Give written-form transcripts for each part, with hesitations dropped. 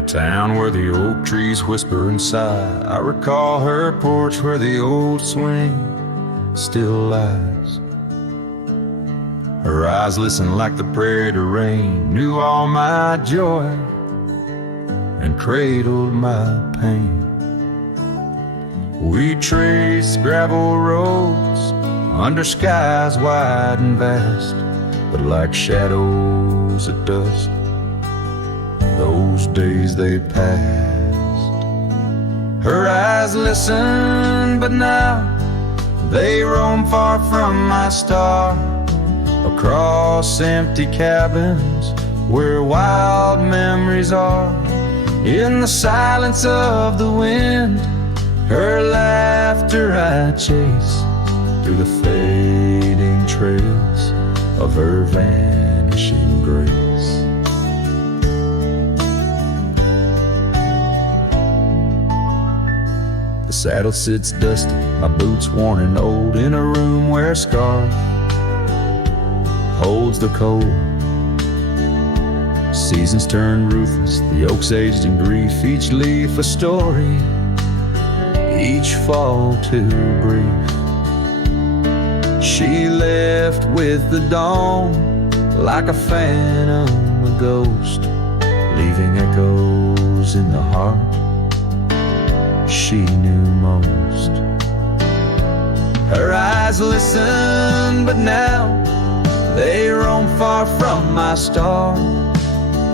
a town where the oak trees whisper and sigh, I recall her porch where the old swing still lies. Her eyes listened like the prairie to rain, knew all my joy and cradled my pain. We traced gravel roads under skies wide and vast, but like shadows of dust, those days they passed. Her eyes listen, but now they roam far from my star, across empty cabins where wild memories are. In the silence of the wind, her laughter I chase through the fading trails of her vanishing grace. The saddle sits dusty, my boots worn and old, in a room where a scarf holds the cold. Seasons turn ruthless, the oaks aged in grief, each leaf a story, each fall too brief. She left with the dawn like a phantom, a ghost, leaving echoes in the heart she knew most. Her eyes listen, but now they roam far from my star,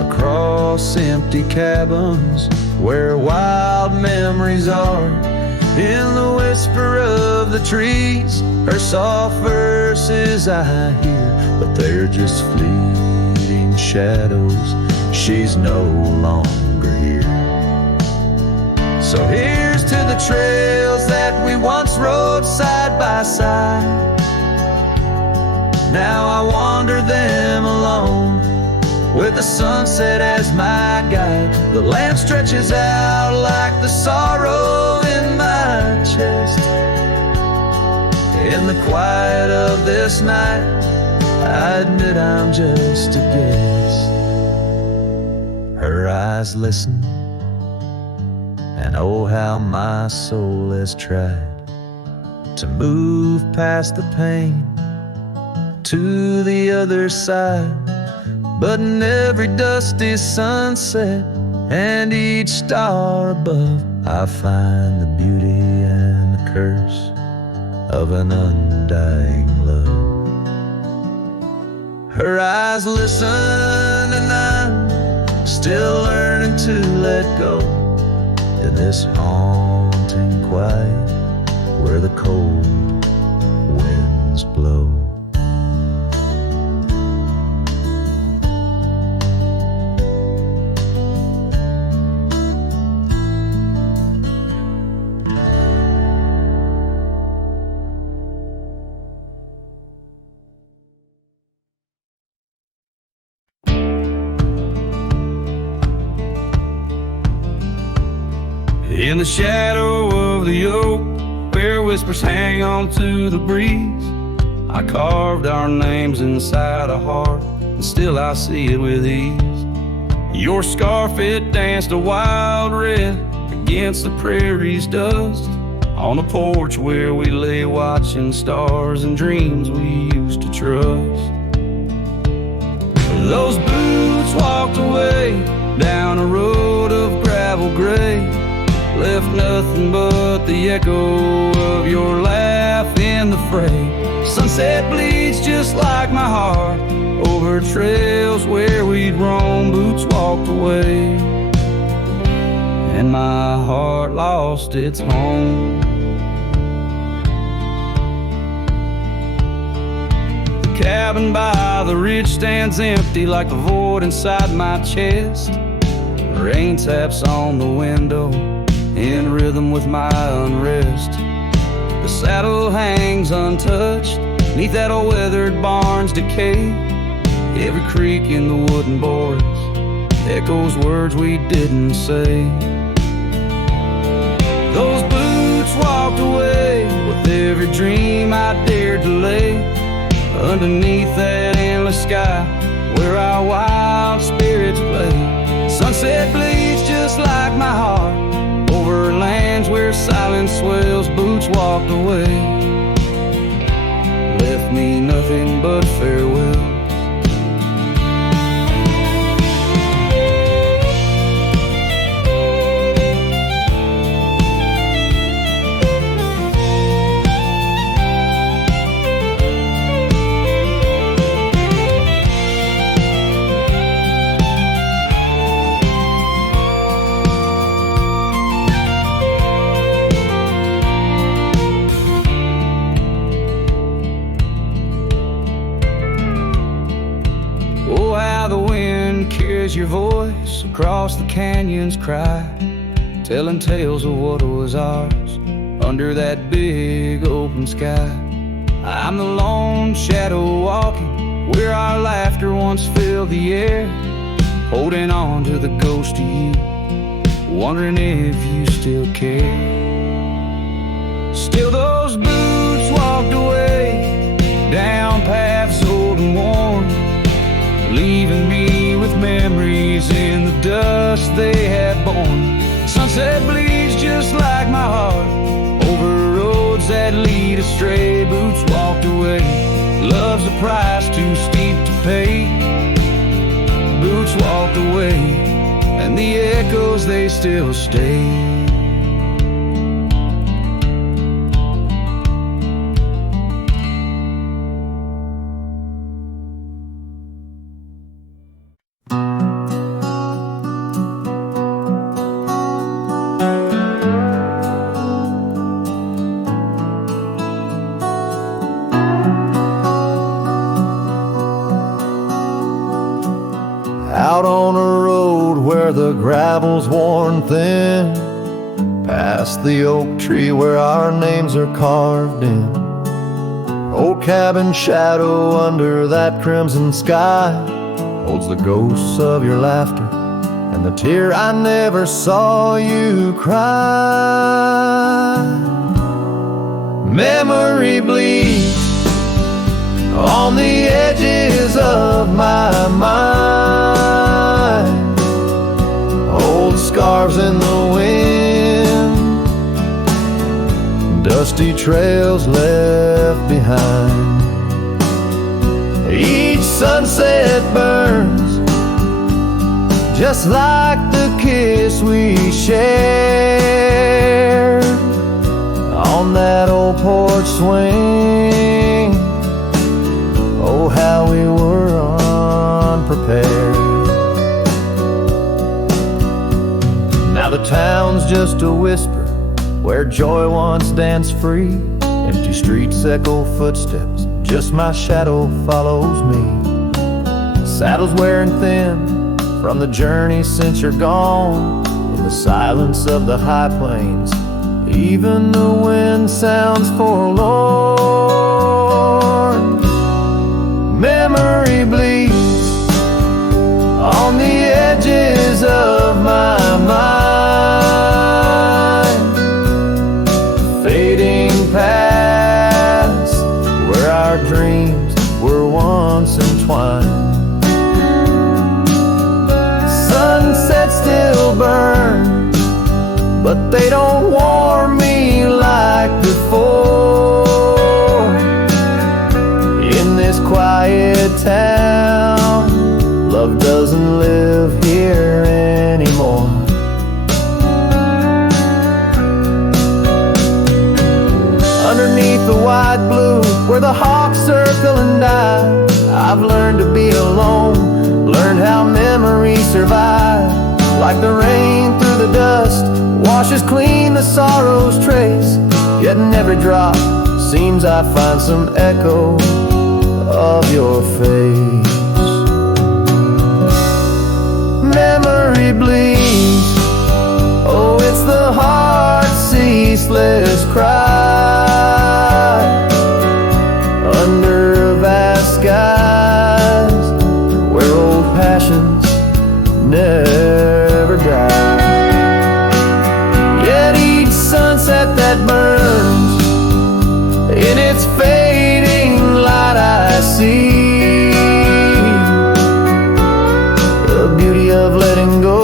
across empty cabins where wild memories are. In the whisper of the trees, her soft verses I hear, but they're just fleeting shadows, she's no longer here. So here's to the trails that we once rode side by side. Now I wander them alone, with the sunset as my guide. The land stretches out like the sorrow in my chest. In the quiet of this night, I admit I'm just a guest. Her eyes listen, and oh how my soul has tried to move past the pain to the other side. But in every dusty sunset and each star above, I find the beauty and the curse of an undying love. Her eyes listen, and I'm still learning to let go in this haunting quiet where the cold winds blow. In the shadow of the oak, where whispers hang on to the breeze, I carved our names inside a heart, and still I see it with ease. Your scarf, it danced a wild red against the prairie's dust, on a porch where we lay watching stars and dreams we used to trust. Those boots walked away down a road of gravel gray, left nothing but the echo of your laugh in the fray. Sunset bleeds just like my heart over trails where we'd roam. Boots walked away, and my heart lost its home. The cabin by the ridge stands empty like the void inside my chest. Rain taps on the window in rhythm with my unrest. The saddle hangs untouched neath that old weathered barn's decay. Every creak in the wooden boards echoes words we didn't say. Those boots walked away with every dream I dared to lay underneath that endless sky where our wild spirits play. Sunset bleeds just just like my heart. Over lands where silence swells, boots walked away. Left me nothing but farewell. Your voice across the canyon's cry, telling tales of what was ours under that big open sky. I'm the lone shadow walking where our laughter once filled the air, holding on to the ghost of you, wondering if you still care. Still those boots walked away down paths old and worn, leaving me with memories in the dust they had borne. Sunset bleeds just like my heart over roads that lead astray. Boots walked away, love's a price too steep to pay. Boots walked away, and the echoes they still stay. Out on a road where the gravel's worn thin, past the oak tree where our names are carved in. Old cabin shadow under that crimson sky holds the ghosts of your laughter and the tear I never saw you cry. Memory bleeds on the edges of my mind, old scarves in the wind, dusty trails left behind. Each sunset burns just like the kiss we shared on that old porch swing. Oh, how we were unprepared. Now the town's just a whisper where joy once danced free. Empty streets echo footsteps, just my shadow follows me. Saddle's wearing thin from the journey since you're gone. In the silence of the high plains, even the wind sounds forlorn. Memory bleeds on the edges of my mind, fading past where our dreams were once entwined. Sunsets still burn, but they don't warm me like before. In this quiet town, love doesn't live here anymore. Underneath the wide blue, where the hawks circle and die, I've learned to be alone, learned how memories survive. Like the rain through the dust, washes clean the sorrow's trace. Yet in every drop, seems I find some echo of your face. Memory bleeds, oh, it's the heart's ceaseless cry under vast skies where old passions never die. Yet each sunset that burns, in its fading light I see the beauty of letting go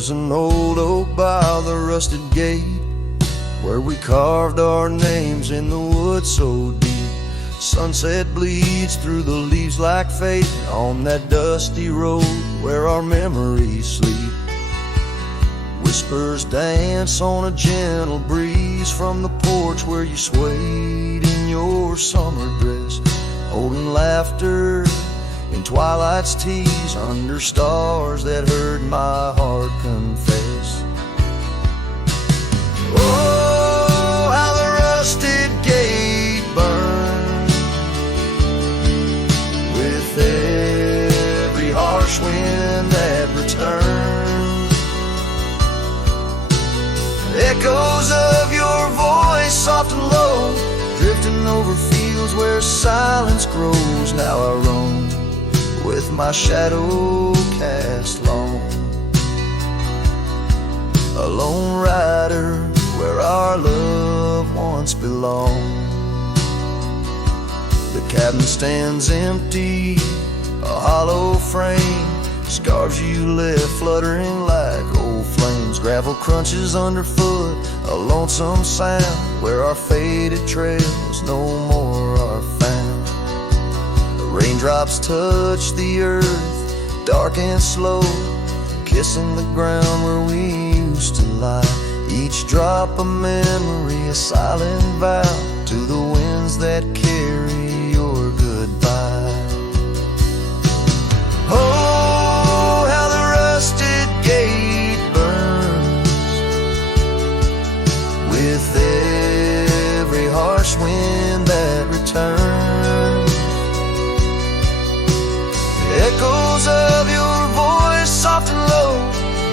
There's an old oak by the rusted gate where we carved our names in the wood so deep. Sunset bleeds through the leaves like fate on that dusty road where our memories sleep. Whispers dance on a gentle breeze from the porch where you swayed in your summer dress, holding laughter in twilight's tease under stars that heard my heart confess. Oh, how the rusted gate burns with every harsh wind that returns. Echoes of your voice, soft and low, drifting over fields where silence grows. Now I roam with my shadow cast long, a lone rider where our love once belonged. The cabin stands empty, a hollow frame, scars you left fluttering like old flames. Gravel crunches underfoot, a lonesome sound where our faded trails no more are found. The raindrops touch the earth, dark and slow, kissing the ground where we used to lie. Each drop a memory, a silent vow to the winds that carry your goodbye. Oh, how the rusted gate burns with every harsh wind that returns. Echoes of your voice, soft and low,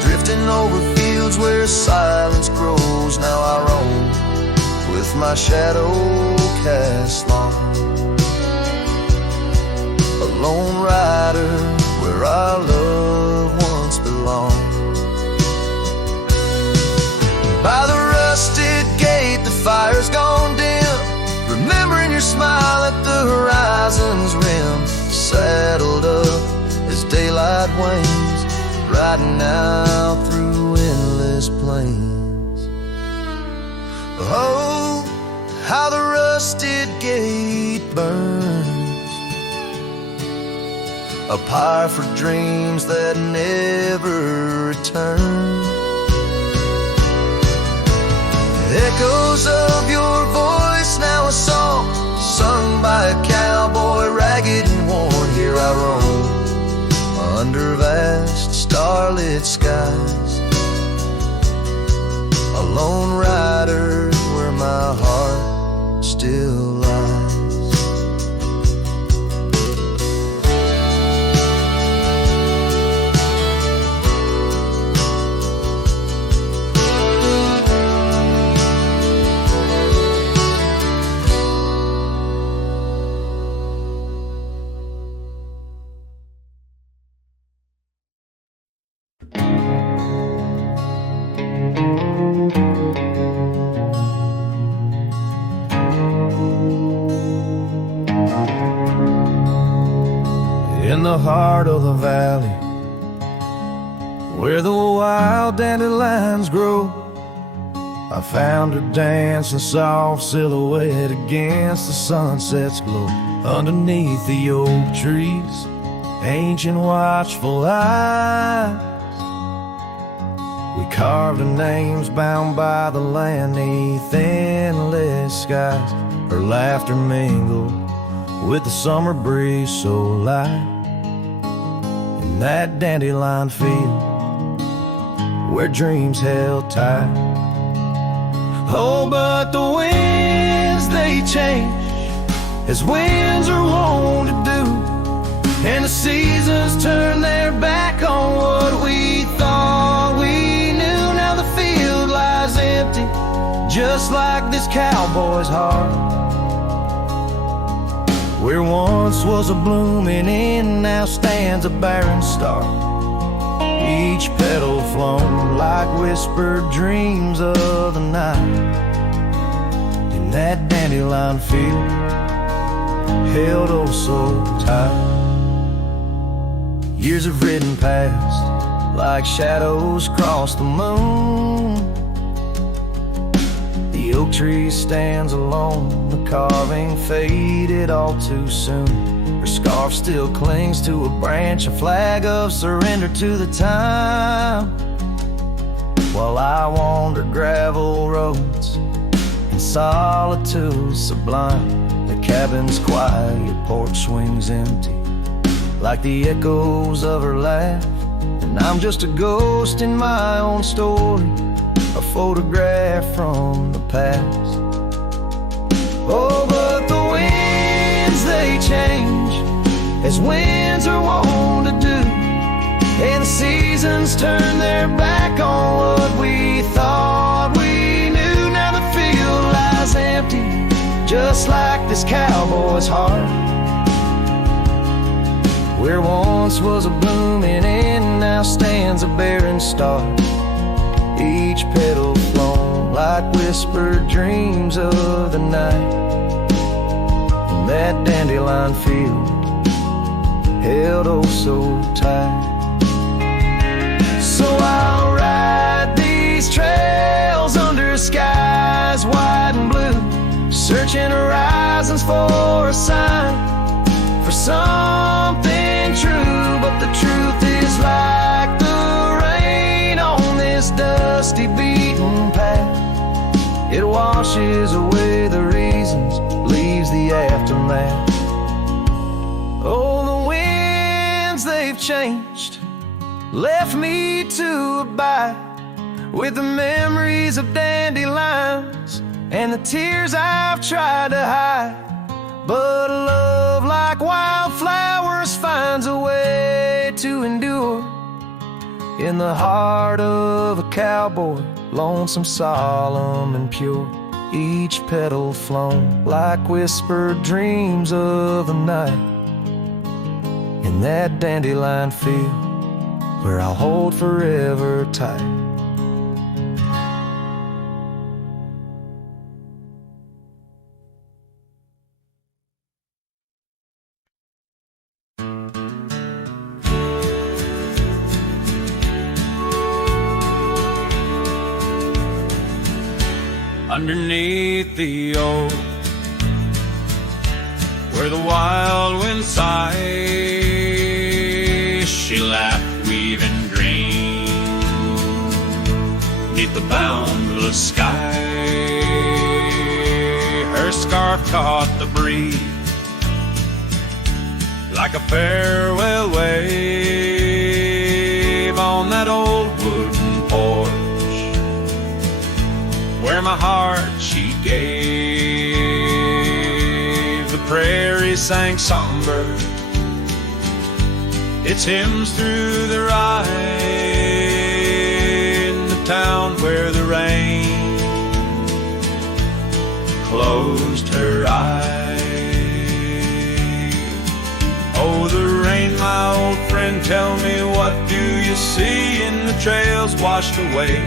drifting over fields where silence grows. Now I roam with my shadow cast long, a lone rider where our love once belonged. By the rusted gate the fire's gone dim, remembering your smile at the horizon's rim. Saddled up as daylight wanes, riding out through endless plains. Oh, how the rusted gate burns, a pyre for dreams that never return. Echoes of your voice, now a song sung by a cowboy, ragged and worn. Here I roam under vast starlit skies, a lone rider where my heart still lies. In the heart of the valley, where the wild dandelions grow, I found her dancing soft silhouette against the sunset's glow. Underneath the oak trees, ancient watchful eyes, we carved her names bound by the land neath endless skies. Her laughter mingled with the summer breeze so light in that dandelion field where dreams held tight. Oh, but the winds, they change as winds are wont to do, and the seasons turn their back on what we thought we knew. Now the field lies empty, just like this cowboy's heart. Where once was a blooming inn, now stands a barren star, each petal flown like whispered dreams of the night. In that dandelion field, held oh so tight. Years have ridden past like shadows cross the moon. The oak tree stands alone, the carving faded all too soon. Her scarf still clings to a branch, a flag of surrender to the time. While I wander gravel roads in solitude sublime, the cabin's quiet, porch swings empty, like the echoes of her laugh. And I'm just a ghost in my own story, a photograph from the past. Oh, but the winds, they change, as winds are wont to do, and the seasons turn their back on what we thought we knew. Now the field lies empty, just like this cowboy's heart, where once was a blooming inn, now stands a barren star. Each petal flown like whispered dreams of the night, and that dandelion field held oh so tight. So I'll ride these trails under skies wide and blue, searching horizons for a sign, for something true. But the truth is like the rain on this dusty beaten path, it washes away the reasons, leaves the aftermath. Oh, the winds, they've changed, left me to abide with the memories of dandelions and the tears I've tried to hide. But love, like wildflowers, finds a way to endure in the heart of a cowboy, lonesome, solemn, and pure. Each petal flown like whispered dreams of the night, in that dandelion field where I'll hold forever tight. Underneath the oak, where the wild wind sighs, she laughed, weaving green neath the boundless sky. Her scarf caught the breeze like a farewell wave on that old wooden porch where my heart she gave. The prairie sang songbird its hymns through the rye, in the town where the rain closed her eyes. Oh, the rain, my old friend, tell me, what do you see in the trails washed away?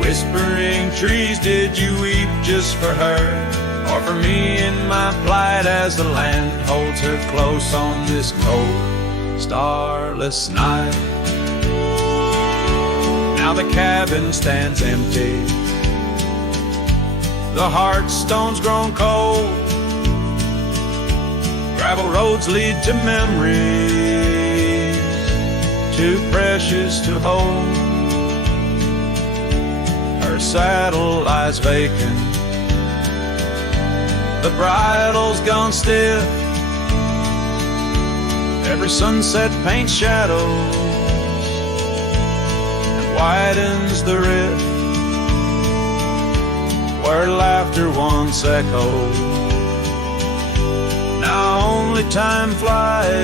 Whispering trees, did you weep just for her, or for me in my plight, as the land holds her close on this cold, starless night? Now the cabin stands empty, the hearthstone's grown cold, gravel roads lead to memories too precious to hold. Her saddle lies vacant, the bridle's gone stiff, every sunset paints shadows and widens the rift where laughter once echoed. Now only time flies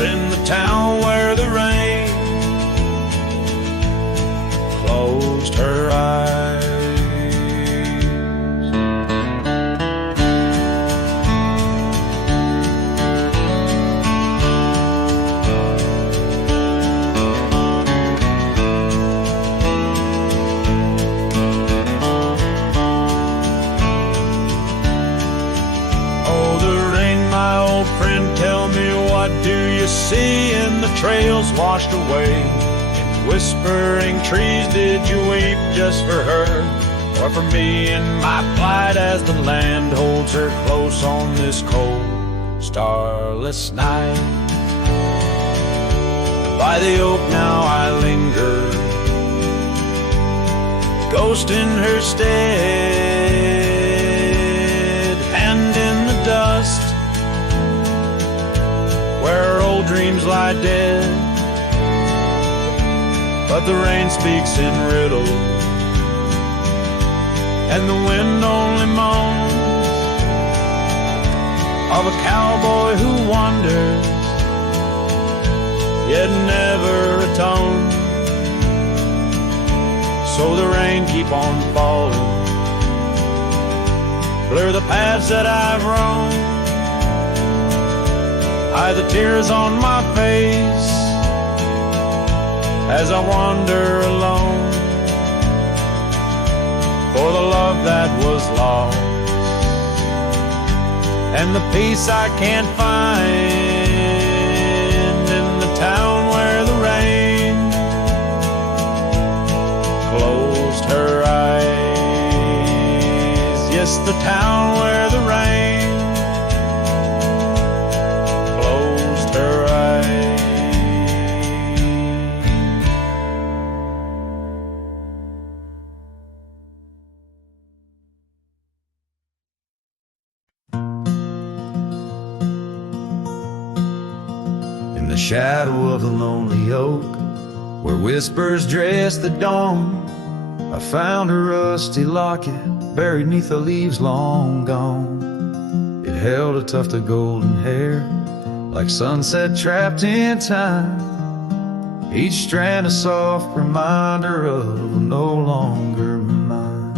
in the town where the rain closed her eyes. Oh, the rain, my old friend, tell me, what do you see in the trails washed away. In whispering trees did you weep just for her, or for me in my plight as the land holds her close on this cold, starless night? By the oak now I linger, ghost in her stead, and in the dust where old dreams lie dead. But the rain speaks in riddles, and the wind only moans of a cowboy who wanders, yet never atones. So the rain keep on falling, blur the paths that I've roamed, hide the tears on my face as I wander alone for the love that was lost and the peace I can't find in the town where the rain closed her eyes. Yes, the town where the rain closed her eyes. In the shadow of the lonely oak, where whispers dress the dawn, I found a rusty locket buried neath the leaves long gone. It held a tuft of golden hair, like sunset trapped in time, each strand a soft reminder of no longer mine.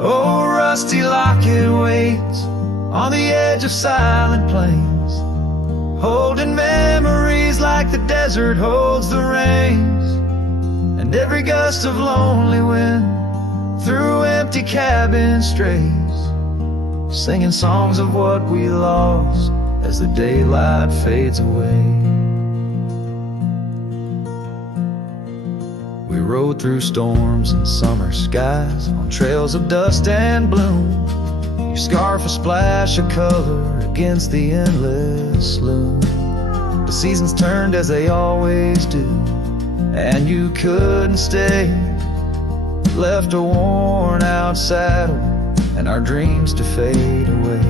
Oh, rusty locket waits on the edge of silent plains, holding memories like the desert holds the rains, and every gust of lonely wind through empty cabin strays, singing songs of what we lost as the daylight fades away. We rode through storms and summer skies on trails of dust and bloom, your scarf a splash of color against the endless loom. The seasons turned as they always do, and you couldn't stay, left a worn out saddle and our dreams to fade away.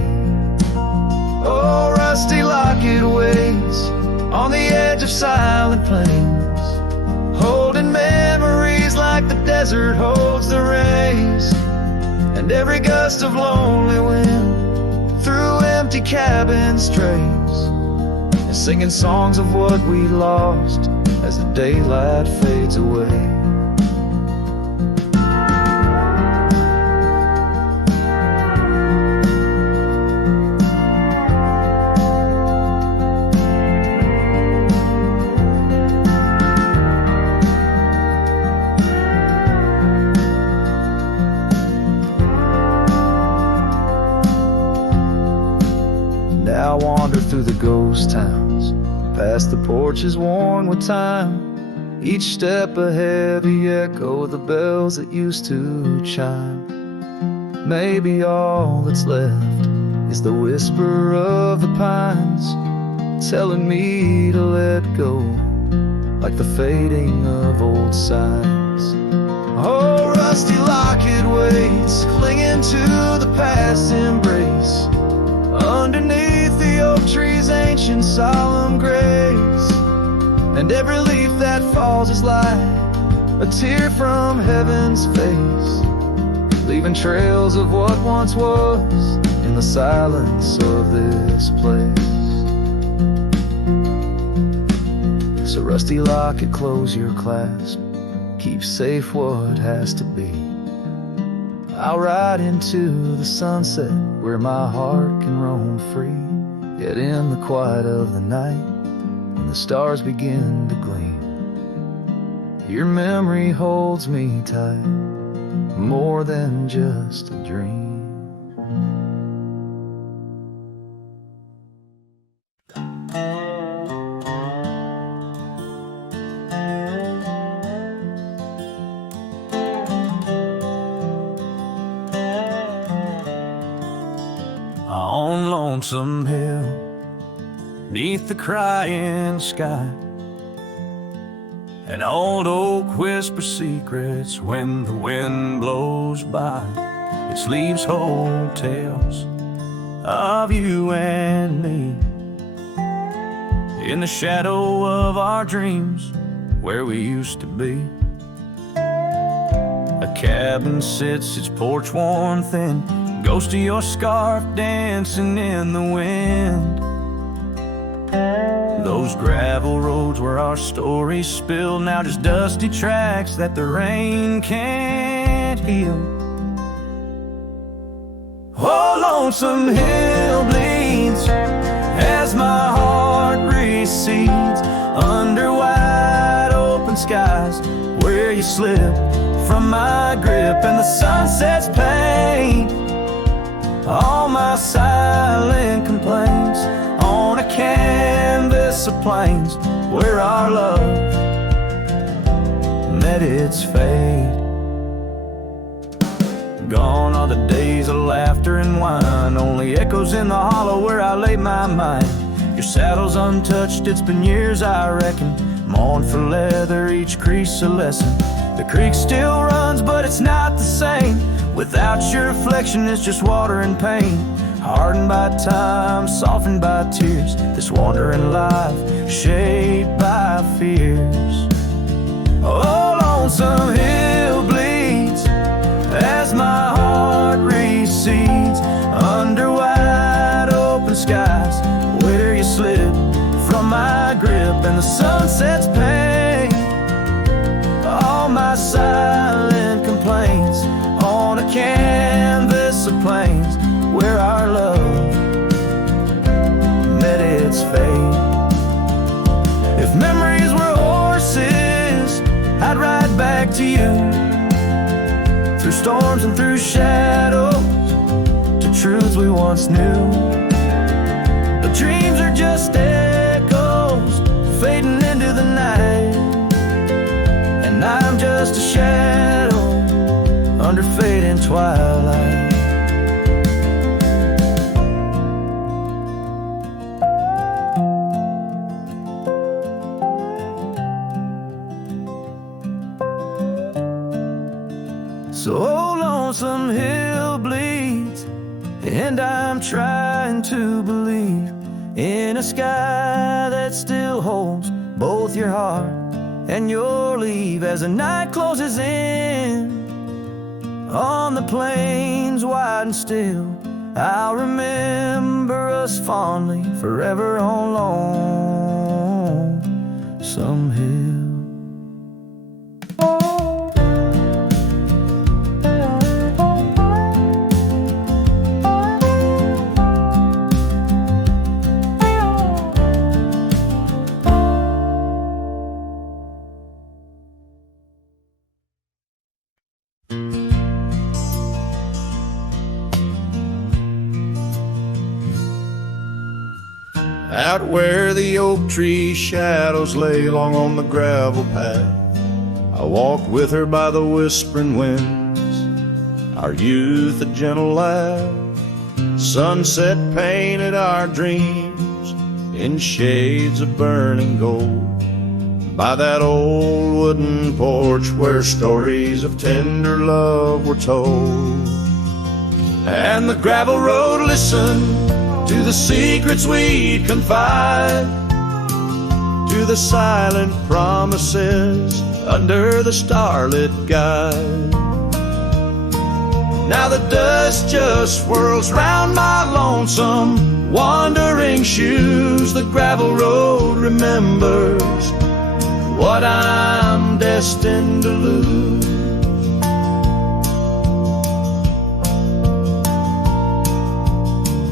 Oh, rusty locket waits on the edge of silent plains, holding memories like the desert holds the rains, and every gust of lonely wind through empty cabin strays, and singing songs of what we lost as the daylight fades away. Now I wander through the ghost towns, past the porches worn with time, each step a heavy echo of the bells that used to chime. Maybe all that's left is the whisper of the pines, telling me to let go, like the fading of old signs. Oh, rusty locket waits, clinging to the past embrace, underneath the oak tree's ancient solemn grace, and every leaf that falls is like a tear from heaven's face, leaving trails of what once was in the silence of this place. So rusty locket, close your clasp, keep safe what has to be. I'll ride into the sunset where my heart can roam free, yet in the quiet of the night, when the stars begin to gleam, your memory holds me tight, more than just a dream. lonesome hill, 'neath the crying sky, an old oak whispers secrets when the wind blows by. Its leaves hold tales of you and me, in the shadow of our dreams, where we used to be. A cabin sits, its porch worn thin, ghost of your scarf dancing in the wind. Those gravel roads where our stories spill, now just dusty tracks that the rain can't heal. Oh, lonesome hill bleeds as my heart recedes under wide open skies, where you slip from my grip and the sunset's pain. All my silent complaints on a canvas of plains, where our love met its fate. Gone are the days of laughter and wine, only echoes in the hollow where I lay my mind. Your saddle's untouched, it's been years I reckon, mourn for leather, each crease a lesson. The creek still runs, but it's not the same. Without your reflection, it's just water and pain. Hardened by time, softened by tears, this wandering life shaped by fears. Oh, lonesome hill bleeds as my heart recedes under wide open skies, where you slip from my grip and the sunset's pain. All my silent complaints on a canvas of plains, where our love met its fate. If memories were horses, I'd ride back to you, through storms and through shadows, to truths we once knew. But dreams are just echoes fading into the night, and I'm just a shadow under fading twilight. So lonesome hill bleeds, and I'm trying to believe in a sky that still holds both your heart and your leave. As the night closes in on the plains wide and still, I'll remember us fondly forever on lonesome hill. Out where the oak tree shadows lay long on the gravel path, I walked with her by the whispering winds, our youth a gentle laugh. Sunset painted our dreams in shades of burning gold, by that old wooden porch where stories of tender love were told. And the gravel road listened to the secrets we'd confide, to the silent promises under the starlit guide. Now the dust just swirls round my lonesome wandering shoes. The gravel road remembers what I'm destined to lose.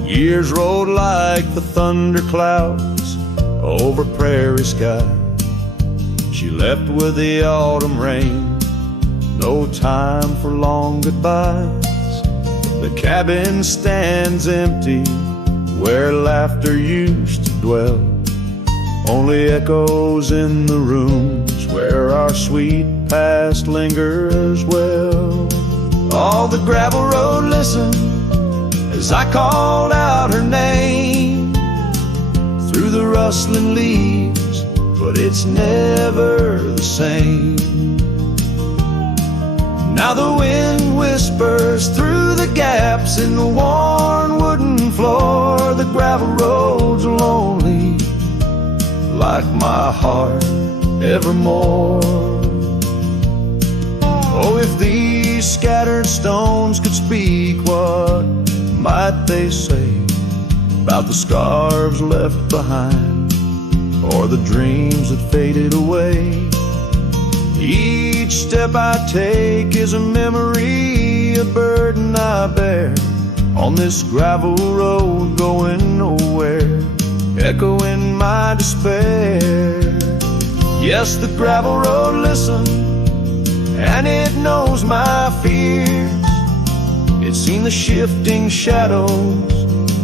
Years rolled like the thunder clouds over prairie sky. She left with the autumn rain, no time for long goodbyes. The cabin stands empty where laughter used to dwell, only echoes in the rooms where our sweet past lingers well. All the gravel road listened as I called out her name through the rustling leaves, but it's never the same. Now the wind whispers through the gaps in the worn wooden floor. The gravel roads are lonely, like my heart evermore. Oh, if these scattered stones could speak, what might they say about the scars left behind, or the dreams that faded away? Each step I take is a memory, a burden I bear on this gravel road going nowhere, echoing my despair. Yes, the gravel road listens, and it knows my fears. It's seen the shifting shadows,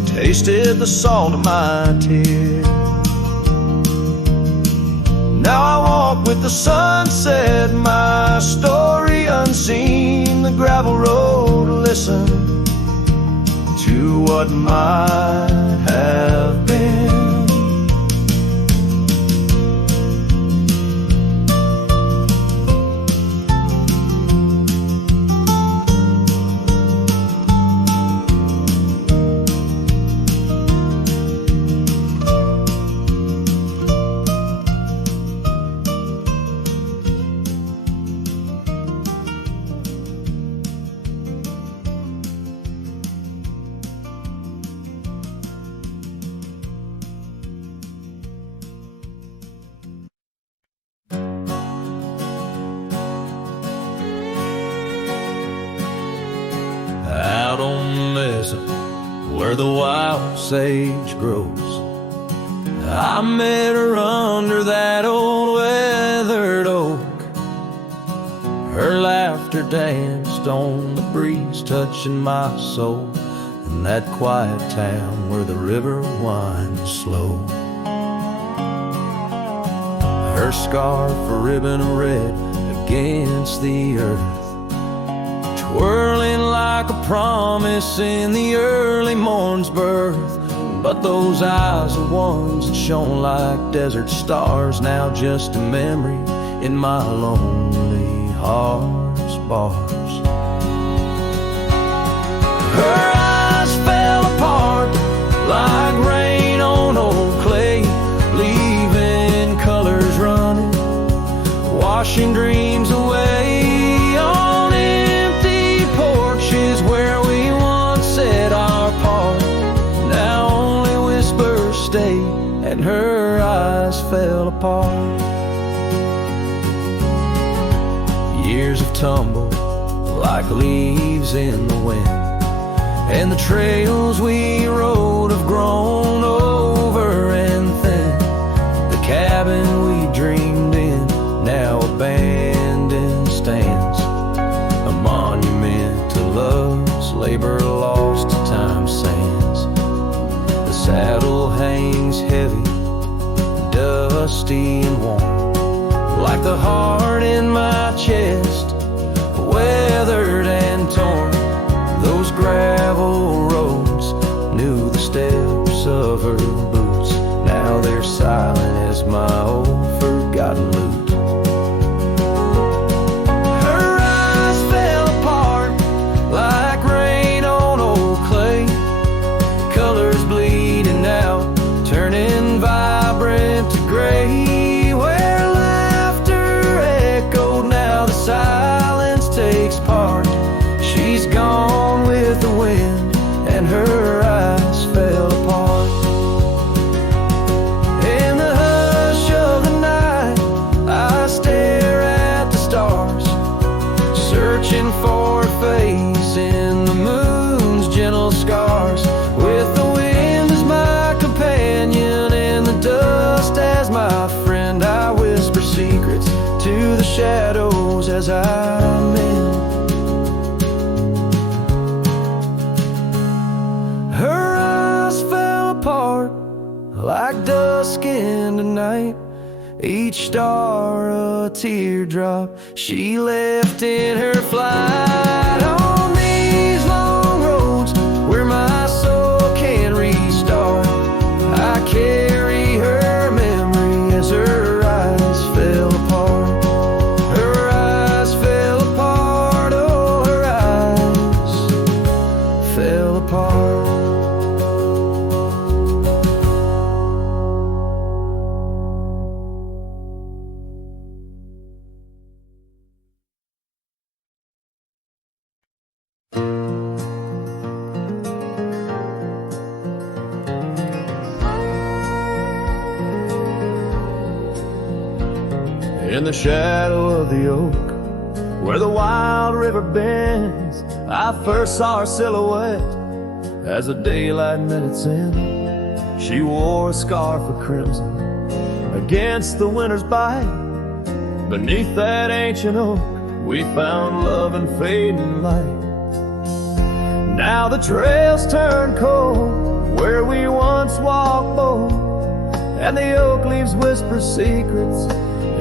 tasted the salt of my tears. Now I walk with the sunset, my story unseen. The gravel road listen to what might have been. Out on the mesa where the wild sage grows, I met her under that old weathered oak. Her laughter danced on the breeze, touching my soul in that quiet town where the river winds slow. Her scarf a ribbon of red against the earth, twirling like a promise in the early morn's birth. But those eyes are ones that shone like desert stars, now just a memory in my lonely heart's bars. Her eyes fell apart like rain on old clay, leaving colors running, washing dreams away. On empty porches where we once said our part, now only whispers stay, and her eyes fell apart. Years have tumbled like leaves in the wind, and the trails we rode have grown over and thin. The cabin we dreamed in, now abandoned, stands a monument to love's labor lost to time's sands. The saddle hangs heavy, dusty and warm, like the heart in my chest, weathered and torn. Those gravel roads knew the steps of her boots, now they're silent as my old forgotten lute. Her eyes fell apart like rain on old clay, colors bleeding out, turning vibrant to gray. Where laughter echoed, now the silence takes part. She's gone with the wind, and her eyes fell apart. In the hush of the night, I stare at the stars, searching for a face in the moon's gentle scars. With the wind as my companion and the dust as my friend, I whisper secrets to the shadows as I mend. Her eyes fell apart like dusk in the night, each star a teardrop she left in her flight. On these long roads where my in the shadow of the oak, where the wild river bends, I first saw her silhouette as the daylight met its end. She wore a scarf of crimson against the winter's bite. Beneath that ancient oak, we found love and fading light. Now the trails turn cold where we once walked bold, and the oak leaves whisper secrets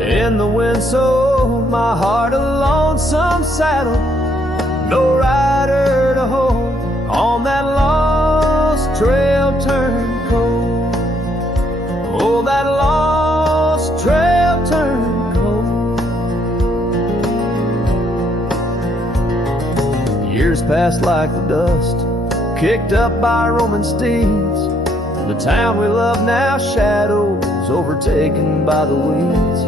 in the wind. So my heart a lonesome saddle, no rider to hold, on that lost trail turned cold. Oh, that lost trail turned cold. Years passed like the dust kicked up by Roman steeds. The town we love now shadows overtaken by the weeds.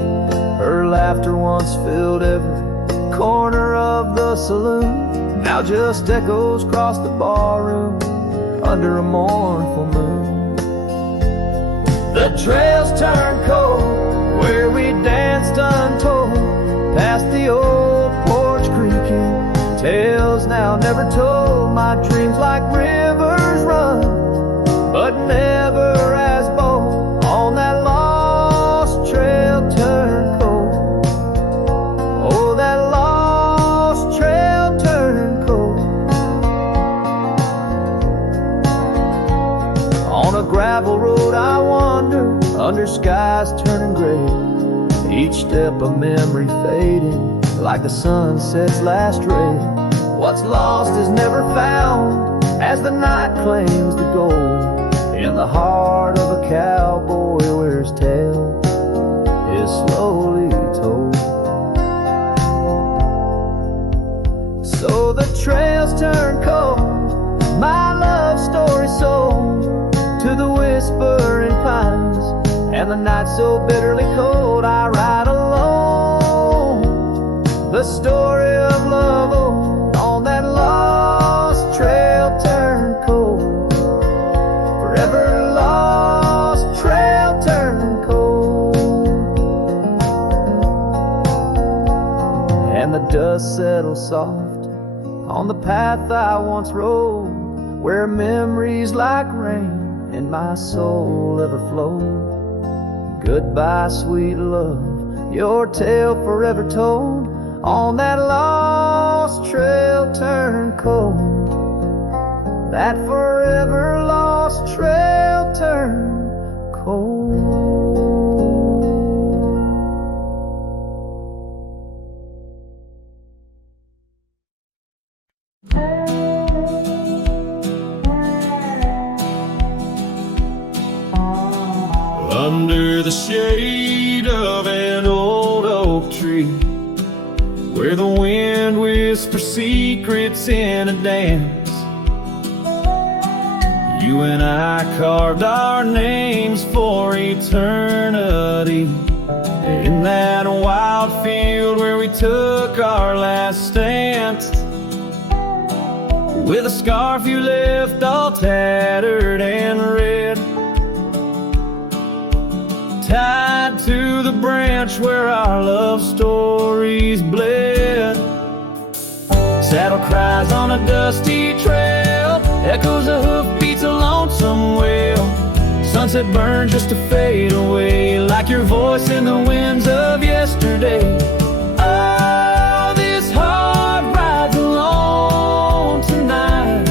Her laughter once filled every corner of the saloon, now just echoes across the barroom under a mournful moon. The trails turn cold where we danced untold, past the old porch creaking, tales now never told. My dreams like rivers run, but never as bold, on that lost trail turned cold. Oh, that lost trail turned cold. On a gravel road I wander, under skies turning gray, each step a memory fading like the sunset's last ray. What's lost is never found as the night claims the gold. In the heart of a cowboy where his tale is slowly told. So the trails turn cold, my love story sold to the whispering pines, and the night so bitterly cold. I ride alone, the story of love old, on that lost trail turned cold. Forever lost trail turned cold. And the dust settles soft on the path I once rode, where memories like rain in my soul ever flow. Goodbye, sweet love, your tale forever told, on that lost trail turned cold. That forever lost trail turned cold. Under the shade of an old oak tree, where the wind whispers secrets in a dance, you and I carved our names for eternity, in that wild field where we took our last stance. With a scarf you left all tattered and red, tied to the branch where our love stories bled. Saddle cries on a dusty trail, echoes of hoofbeats, a lonesome wail. Sunset burns just to fade away, like your voice in the winds of yesterday. Oh, this heart rides alone tonight,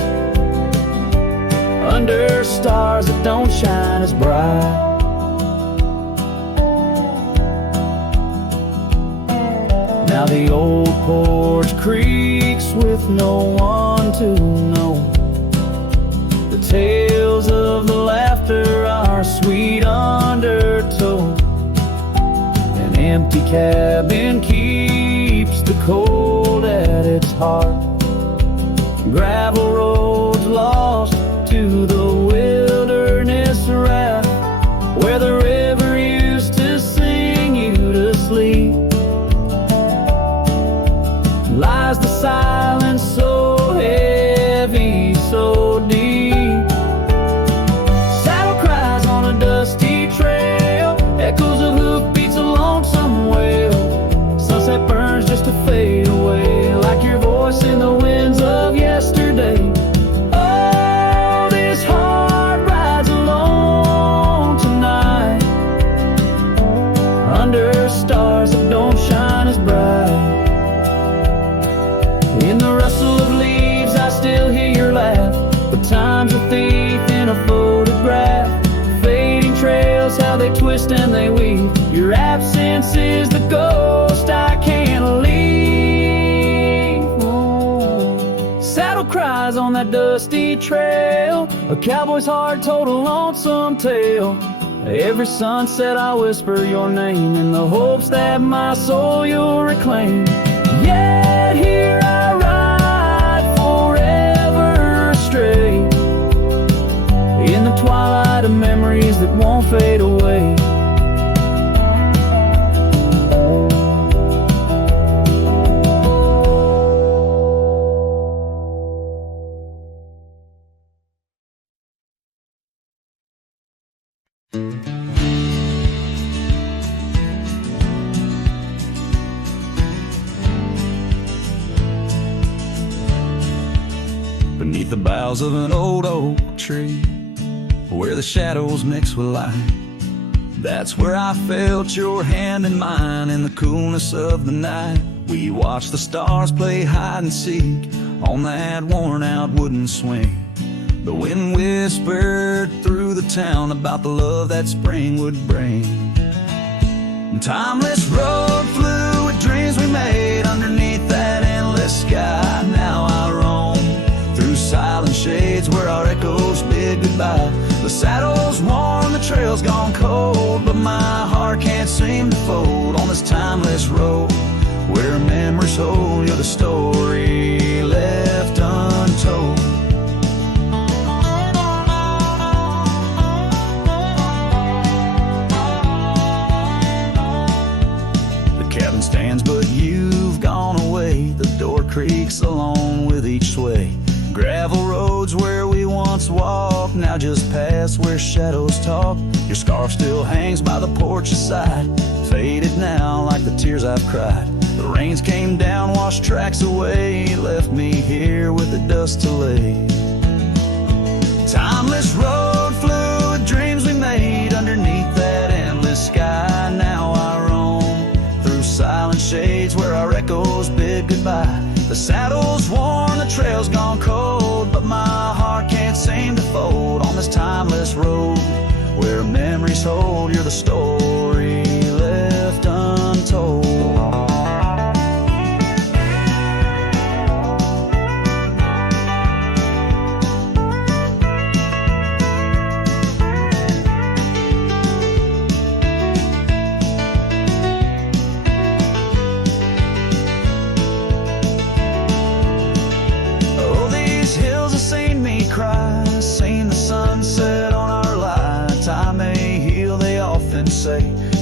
under stars that don't shine as bright. Now the old porch creaks with no one to know. The tales of the laughter are sweet undertow. An empty cabin keeps the cold at its heart. Gravel roads lost to the wilderness raft, where the river used to sing you to sleep. Lies the silence so heavy, so deep. Saddle cries on a dusty trail, echoes of hoofbeats, a lonesome wail. there's stars that don't shine as bright. In the rustle of leaves I still hear your laugh, but time's a thief in a photograph. Fading trails, how they twist and they weave. Your absence is the ghost I can't leave. Oh. Saddle cries on that dusty trail, a cowboy's heart told a lonesome tale. Every sunset I whisper your name in the hopes that my soul you'll reclaim. Yet here I ride forever astray, in the twilight of memories that won't fade away. Beneath the boughs of an old oak tree, where the shadows mix with light, that's where I felt your hand in mine in the coolness of the night. We watched the stars play hide and seek on that worn out wooden swing. The wind whispered through the town about the love that spring would bring. Timeless road flew with dreams we made underneath that endless sky. Now I roam through silent shades where our echoes bid goodbye. The saddle's worn, the trail's gone cold, but my heart can't seem to fold on this timeless road where memories hold. You're the story left untold. The cabin stands, but you've gone away. The door creaks along with each sway. Gravel roads where we once walked now just pass where shadows talk. Your scarf still hangs by the porch's side, faded now like the tears I've cried. The rains came down, washed tracks away, left me here with the dust to lay. Timeless road flew with dreams we made underneath that endless sky. Now I roam through silent shades where our echoes bid goodbye. The saddle's worn, the trail's gone cold, but my heart can't seem to fold on this timeless road where memories hold. You're the story left untold.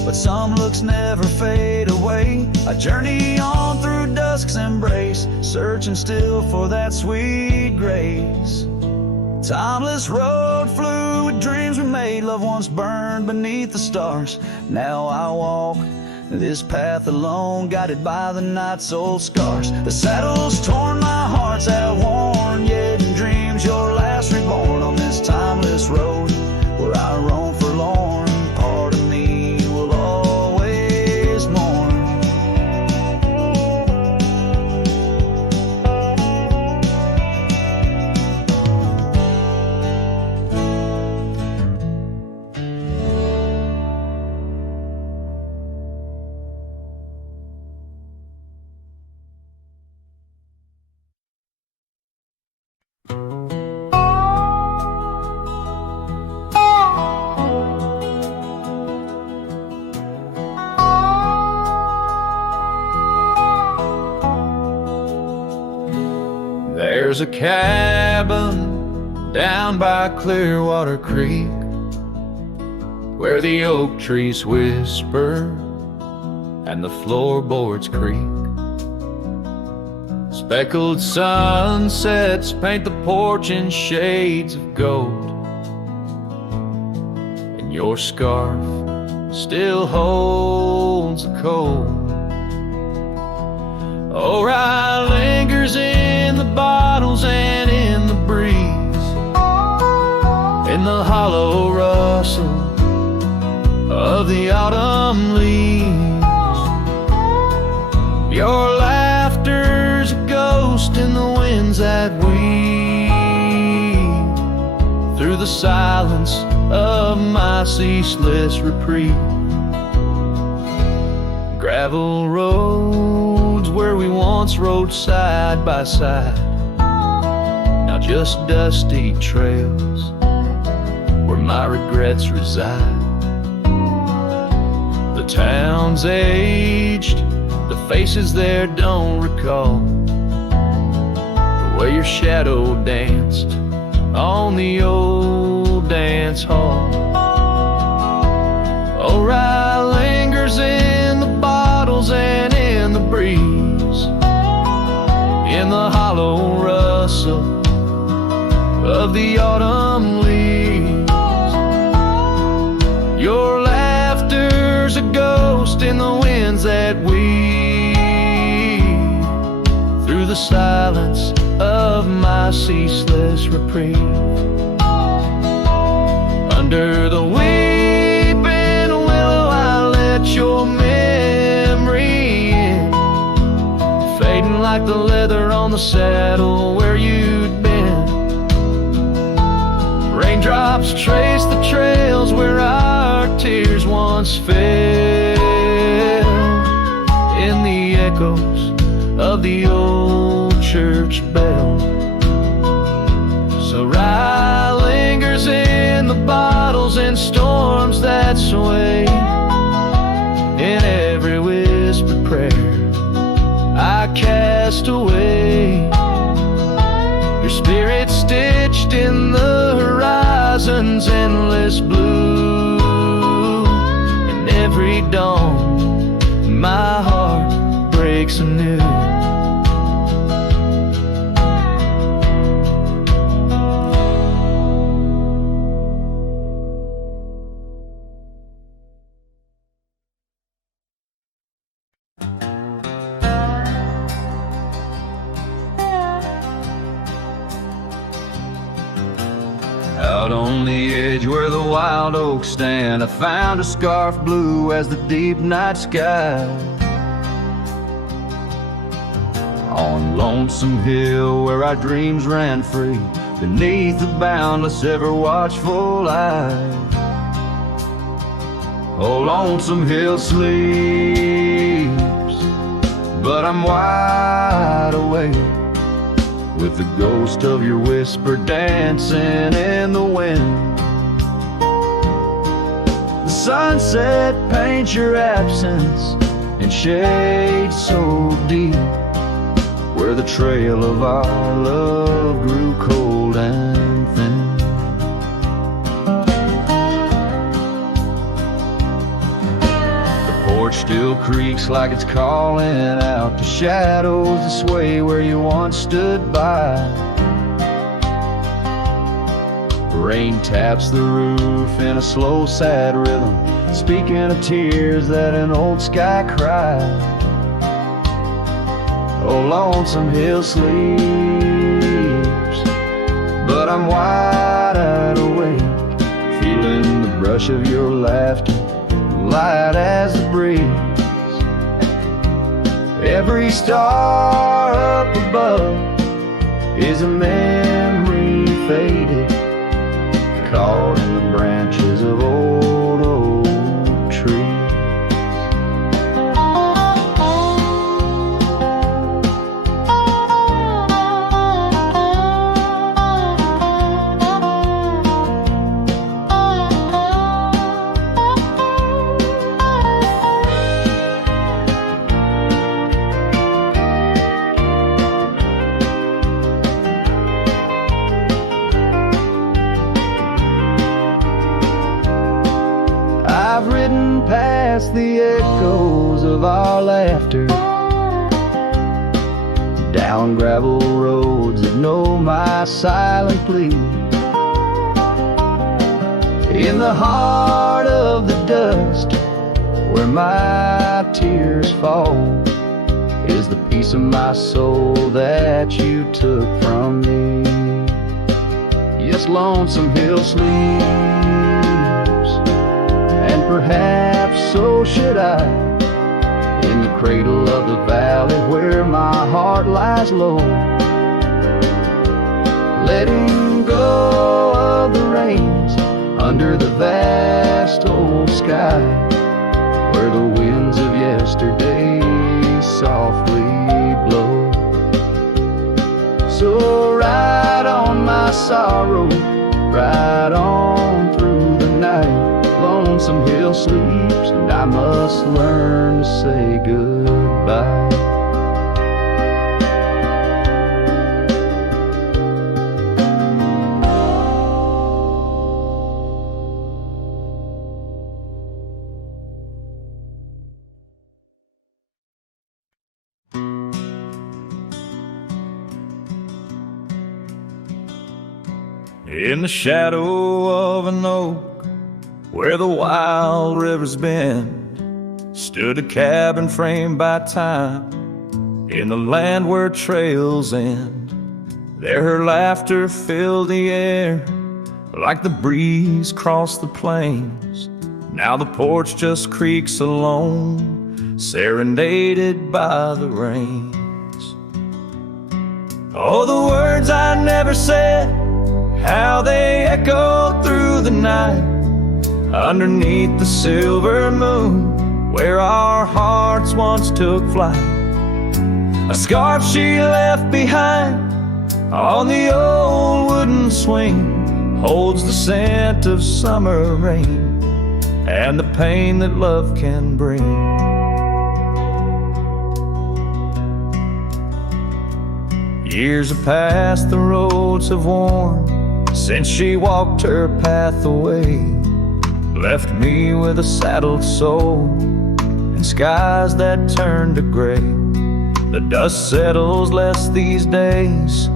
But some looks never fade away. I journey on through dusk's embrace, searching still for that sweet grace. Timeless road flew with dreams we made. Love once burned beneath the stars. Now I walk this path alone, guided by the night's old scars. The saddle's torn, my heart's outworn, yet in dreams your last reborn on this timeless road where I roam forlorn. Part of me will always mourn. There's a cabin down by Clearwater Creek where the oak trees whisper and the floorboards creak. Speckled sunsets paint the porch in shades of gold, and your scarf still holds the cold. Oh, rye lingers in the bottles and in the breeze, in the hollow rustle of the autumn leaves. silence of my ceaseless reprieve. Gravel roads where we once rode side by side, now just dusty trails where my regrets reside. The town's aged, the faces there don't recall the way your shadow danced on the old dance hall. Oh, Rye lingers in the bottles and in the breeze, in the hollow rustle of the autumn leaves. Your laughter's a ghost in the winds that weave through the silence of my ceaseless reprieve. Under the weeping willow I let your memory in, fading like the leather on the saddle where you'd been. Raindrops trace the trails where our tears once fell, in the echoes of the old church bell. So Rye lingers in the bottles and storms that sway, in every whispered prayer I cast away. Your spirit stitched in the horizon's endless blue, and every dawn my heart breaks anew. Out on the edge where the wild oaks stand, I found a scarf blue as the deep night sky. On Lonesome Hill where our dreams ran free, beneath the boundless ever watchful eye. Oh, Lonesome Hill sleeps, but I'm wide awake, with the ghost of your whisper dancing in the wind. The sunset paints your absence in shades so deep, where the trail of our love grew cold and thin. The porch still creaks like it's calling out to shadows that sway where you once stood by. Rain taps the roof in a slow, sad rhythm, speaking of tears that an old sky cried. Oh, Lonesome Hill sleeps, but I'm wide awake, feeling the brush of your laughter, light as the breeze. Every star up above is a memory faded, caught in the branches of old oak trees. I've ridden past the echoes of our laughter, down gravel roads that know my silent plea. In the heart of the dust, where my tears fall, is the piece of my soul that you took from me. Yes, Lonesome Hill sleeps, and perhaps so should I, in the cradle of the valley where my heart lies low, letting go of the rain under the vast old sky, where the winds of yesterday softly blow. So ride on my sorrow, ride on through the night. Lonesome Hill sleeps, and I must learn to say goodbye. In the shadow of an oak, where the wild rivers bend, stood a cabin framed by time, in the land where trails end. There her laughter filled the air, like the breeze crossed the plains. Now the porch just creaks alone, serenaded by the rains. Oh, the words I never said, how they echoed through the night, underneath the silver moon, where our hearts once took flight. A scarf she left behind on the old wooden swing holds the scent of summer rain and the pain that love can bring. Years have passed, the roads have worn since she walked her path away, left me with a saddled soul and skies that turn to gray. The dust settles less these days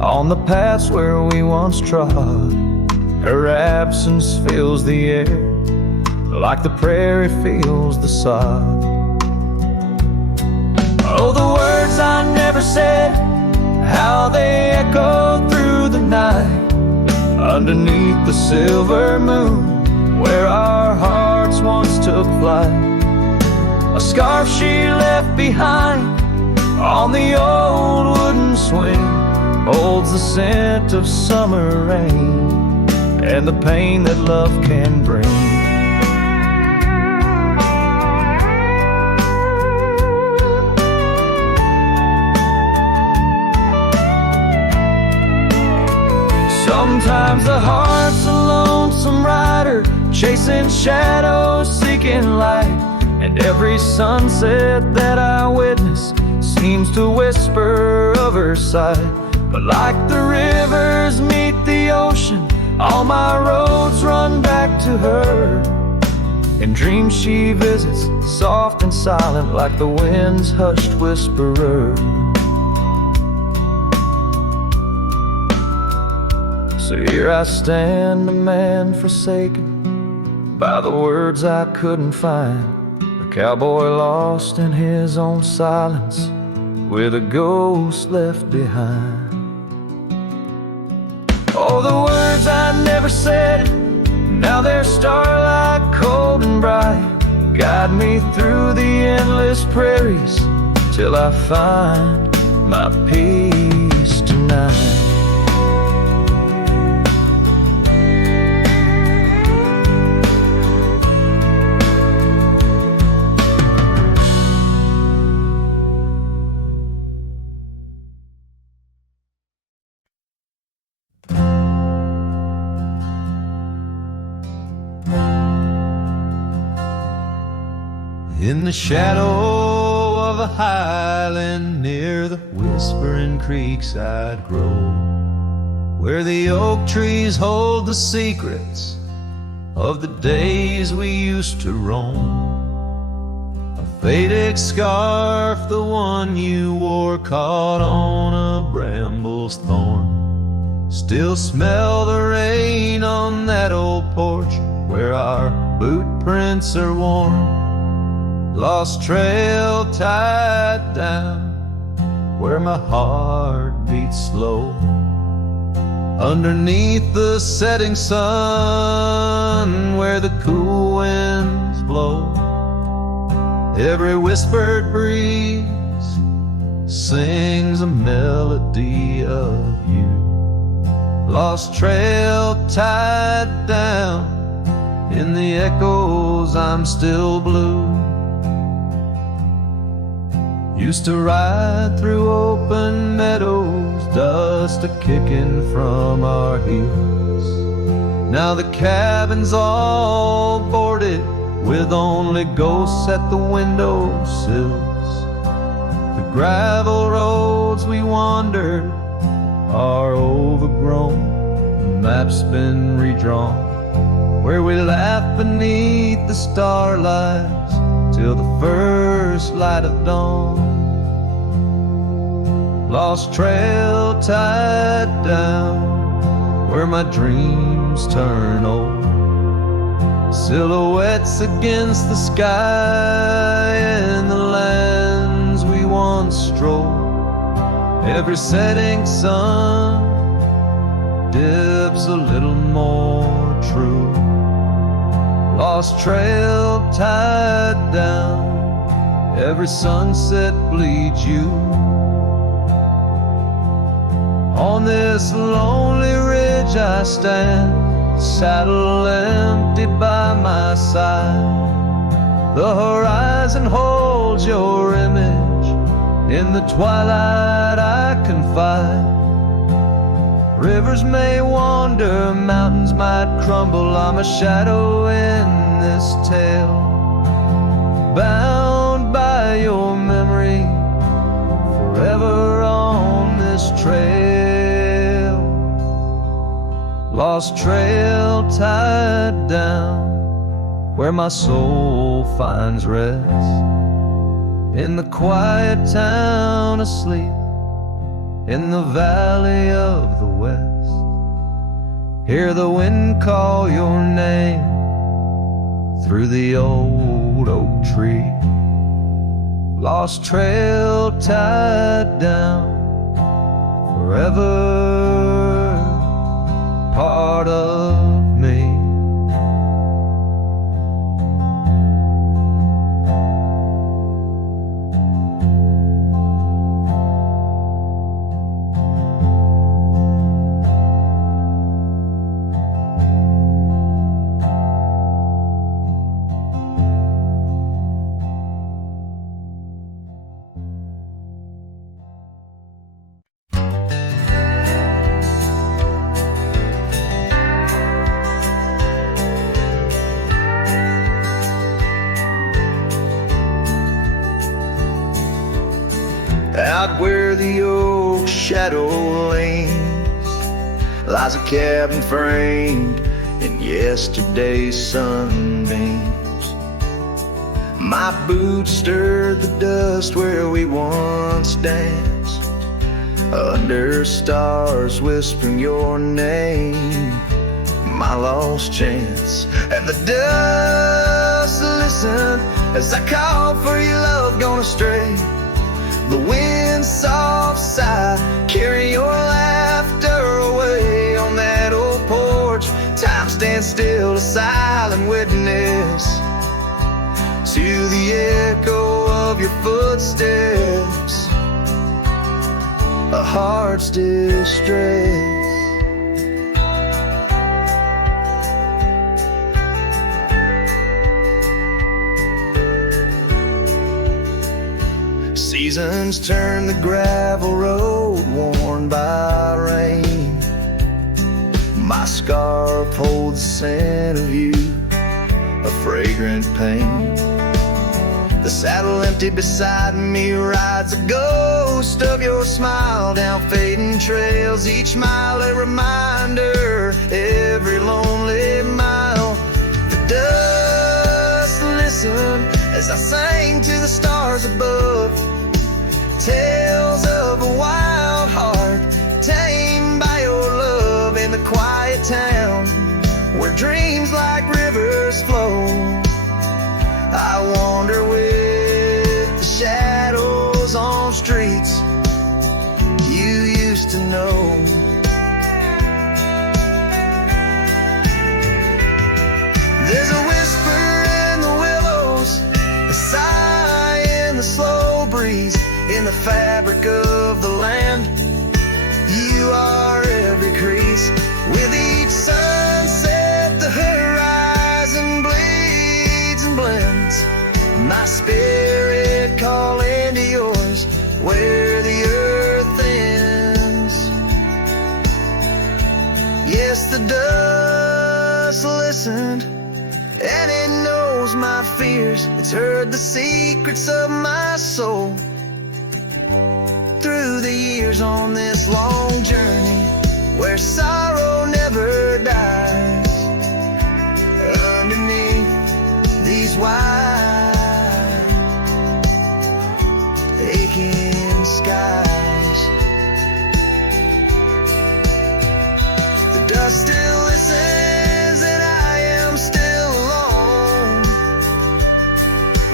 on the paths where we once trod. Her absence fills the air like the prairie feels the sod. Oh, the words I never said, how they echoed through the night, underneath the silver moon, where our hearts once took flight. A scarf she left behind on the old wooden swing holds the scent of summer rain and the pain that love can bring. Sometimes the heart's a lonesome rider, chasing shadows, seeking light, and every sunset that I witness seems to whisper of her sight. But like the rivers meet the ocean, all my roads run back to her. In dreams she visits, soft and silent, like the wind's hushed whisperer. So here I stand, a man forsaken by the words I couldn't find, a cowboy lost in his own silence, with a ghost left behind. Oh, the words I never said, now they're starlight cold and bright, guide me through the endless prairies till I find my peace tonight. In the shadow of a highland near the whispering creekside grove, where the oak trees hold the secrets of the days we used to roam, a faded scarf, the one you wore, caught on a bramble's thorn, still smell the rain on that old porch where our boot prints are worn. Lost trail tied down where my heart beats slow, underneath the setting sun where the cool winds blow. Every whispered breeze sings a melody of you. Lost trail tied down In the echoes I'm still blue. Used to ride through open meadows, dust a-kicking from our heels. Now the cabin's all boarded, with only ghosts at the windowsills. The gravel roads we wandered are overgrown, the map's been redrawn, where we laugh beneath the starlights till the first light of dawn. Lost trail tied down, where my dreams turn old. Silhouettes against the sky and the lands we once strolled. Every setting sun dips a little more true. Lost trail tied down, every sunset bleeds you. On this lonely ridge I stand, saddle empty by my side. The horizon holds your image, in the twilight I confide. Rivers may wander, mountains might crumble, I'm a shadow in this tale, bound by your memory, forever on this trail. Lost trail tied down, where my soul finds rest. In the quiet town asleep, in the valley of the west. Hear the wind call your name through the old oak tree. Lost trail tied down, forever part of me. Out where the oak shadow leans lies a cabin framed in yesterday's sunbeams. My boots stirred the dust where we once danced, under stars whispering your name, my lost chance. And the dust listened as I called for your love gone astray. The wind's soft sigh carry your laughter away. On that old porch, time stands still, a silent witness to the echo of your footsteps, a heart's distress. Seasons turn the gravel road worn by rain. My scarf holds the scent of you, a fragrant pain. The saddle empty beside me rides a ghost of your smile down fading trails. Each mile a reminder, every lonely mile. The dust listened as I sang to the stars above. Tales of a wild heart tamed by your love. In the quiet town where dreams like rivers flow, I wander with the shadows on streets you used to know. There's a whisper in the willows, a sigh in the slow breeze. In the fabric of the land, you are every crease. With each sunset, the horizon my spirit calling to yours where the earth ends. Yes, the dust listened, and it knows my fears. It's heard the secrets of my soul through the years on this long journey where sorrow never dies. Underneath these wide aching skies, the dust still listens, and I am still alone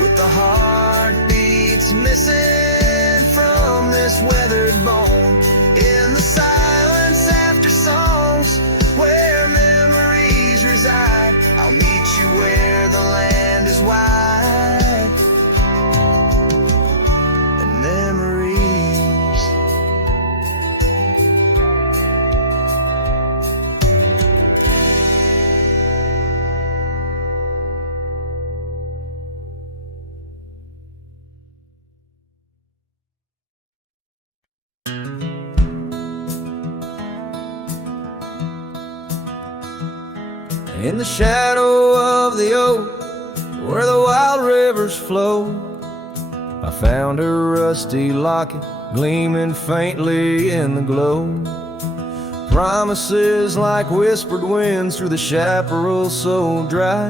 with the heartbeats missing from this weathered bone. In the silence after songs where memories reside, I'll meet you where the land is wide and memories. In the shadow of the oak, where the wild rivers flow, I found a rusty locket gleaming faintly in the glow. Promises like whispered winds through the chaparral so dry,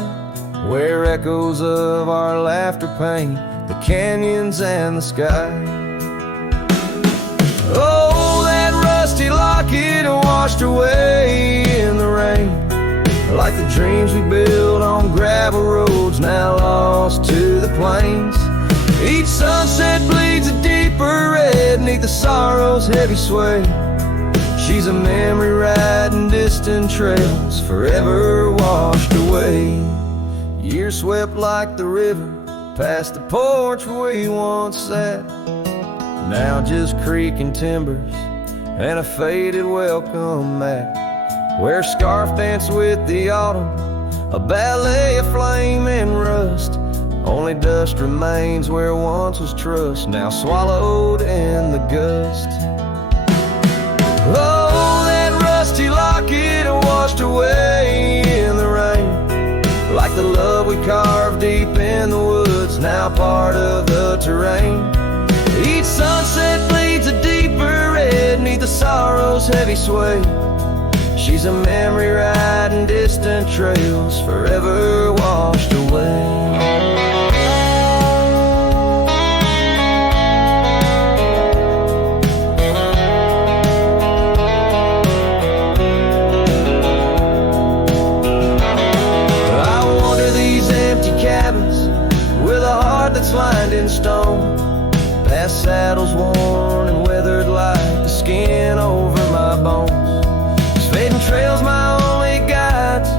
where echoes of our laughter paint the canyons and the sky. Oh, that rusty locket washed away in the rain, like the dreams we built on gravel roads now lost to the plains. Each sunset bleeds a deeper red neath the sorrow's heavy sway. She's a memory riding distant trails forever washed away. Years swept like the river past the porch we once sat, now just creaking timbers and a faded welcome mat, where scarf danced with the autumn, a ballet of flame and rust. Only dust remains where once was trust, now swallowed in the gust. Oh, that rusty locket washed away in the rain, like the love we carved deep in the woods, now part of the terrain. Each sunset bleeds a deeper red neath the sorrow's heavy sway. She's a memory riding distant trails forever washed away. I wander these empty cabins with a heart that's lined in stone, past saddles worn and weathered like the skin over my bones. Fading trails my only guides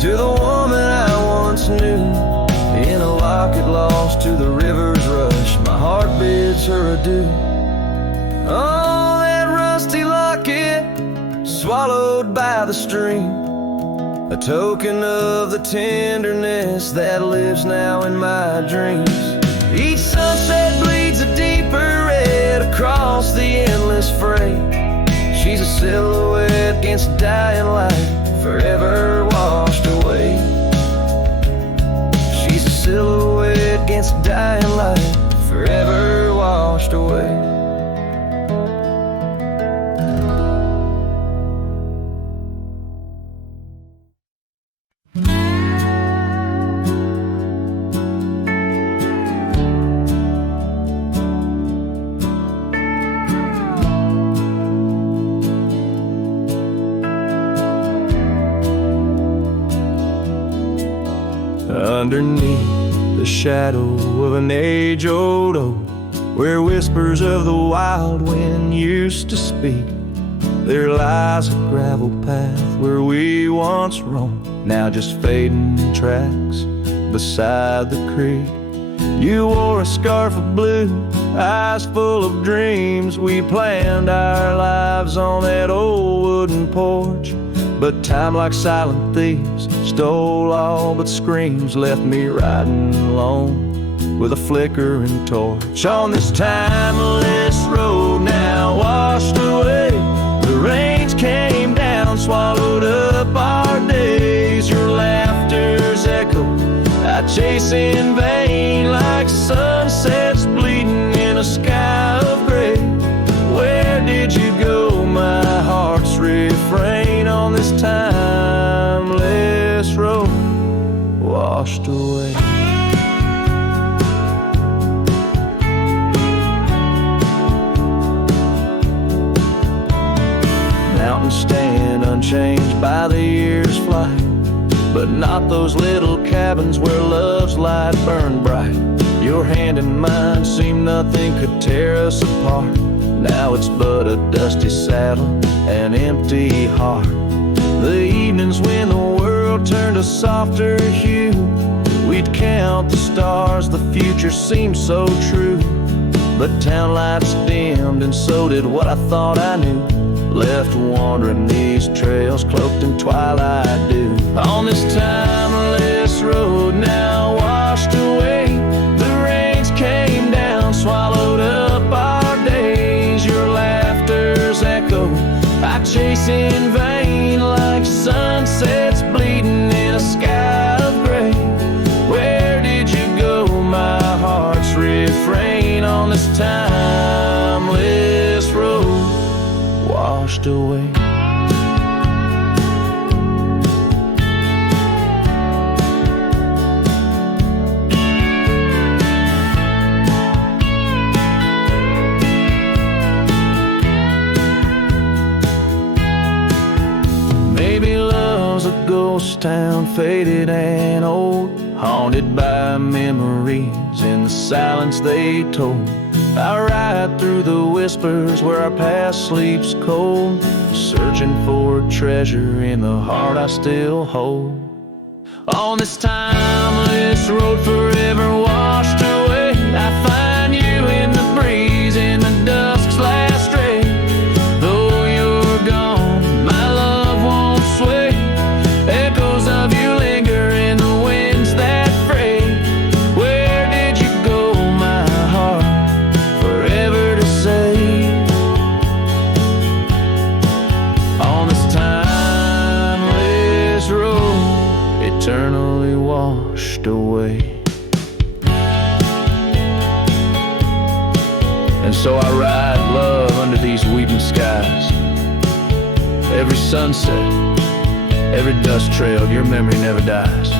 to the woman I once knew. In a locket lost to the river's rush, my heart bids her adieu. Oh, that rusty locket swallowed by the stream, a token of the tenderness that lives now in my dreams. Each sunset bleeds a deeper red across the endless freight. She's a silhouette against dying light, forever washed away. She's a silhouette against dying light, forever washed away. Underneath the shadow of an age-old oak, where whispers of the wild wind used to speak, there lies a gravel path where we once roamed, now just fading tracks beside the creek. You wore a scarf of blue, eyes full of dreams. We planned our lives on that old wooden porch, but time, like silent thieves, stole all but screams, left me riding alone with a flickering torch. On this timeless road now washed away, the rains came down, swallowed up our days. Your laughter's echo I chase in vain, like sunsets bleeding in a sky of gray. Where did you go, my heart's refrain? On this timeless road washed away. Mountains stand unchanged by the year's flight, but not those little cabins where love's light burned bright. Your hand in mine seemed nothing could tear us apart. Now it's but a dusty saddle, an empty heart. The evenings when the world turned a softer hue, we'd count the stars, the future seemed so true. But town lights dimmed and so did what I thought I knew. Left wandering these trails cloaked in twilight dew. On this timeless road now washed away, the rains came down, swallowed up our days. Your laughter's echo I chase in vain, like sunsets bleeding in a sky of gray. Where did you go, my heart's refrain? On this timeless road washed away. Maybe love's a ghost town, faded and old, haunted by memories in the silence they told. I ride through the whispers where our past sleeps cold, searching for treasure in the heart I still hold. On this timeless road forever washed away, I find you in the breeze, in the dusk's last ray. Though you're gone, my love won't sway. Echoes of you linger in the winds that fray. Where did you go, my heart? Forever to say. On this timeless road, eternally washed away. And so I ride love under these weeping skies. Every sunset, every dust trail, your memory never dies.